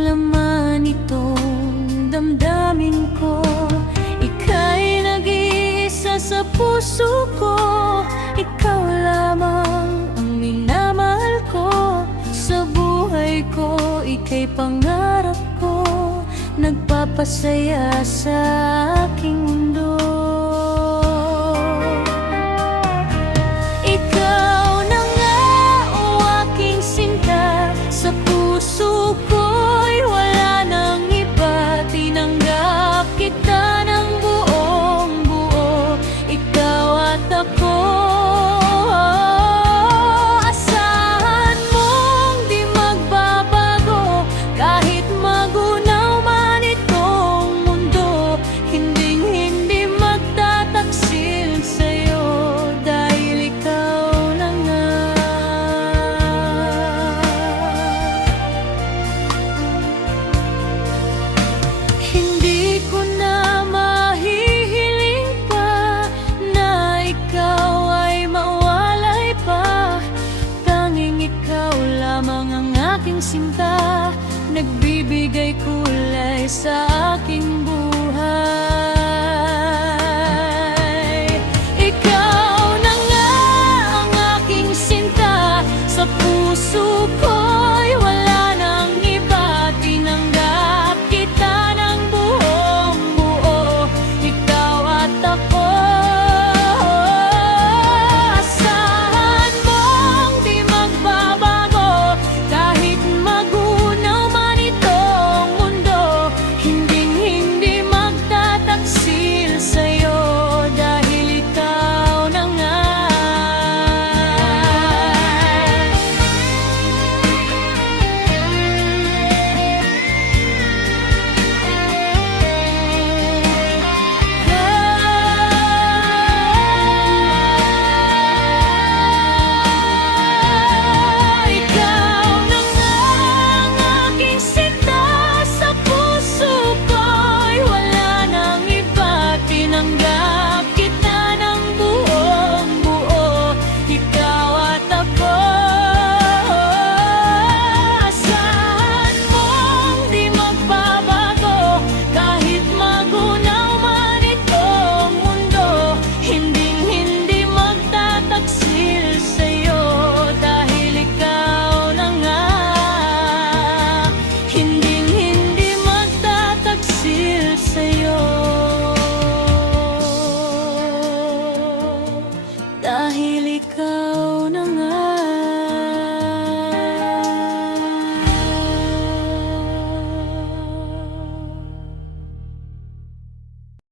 laman itong damdamin ko. Ika'y nag-iisa sa puso ko. Ikaw lamang ang minamahal ko. Sa buhay ko, ika'y pangarap ko, nagpapasaya sa aking mundo. Ikaw na nga o aking sinta, sa puso ko'y wala nang iba. Tinanggap kita ng buong buo, ikaw at ako. Asahan mong di magbabago, kahit magunaw man itong mundo. Hinding-hindi magtataksil sa'yo, dahil ikaw na nga. Hindi ko na mahihiling pa na ikaw ay mawalay pa. Tanging ikaw lamang ang aking sinta, nagbibigay kulay sa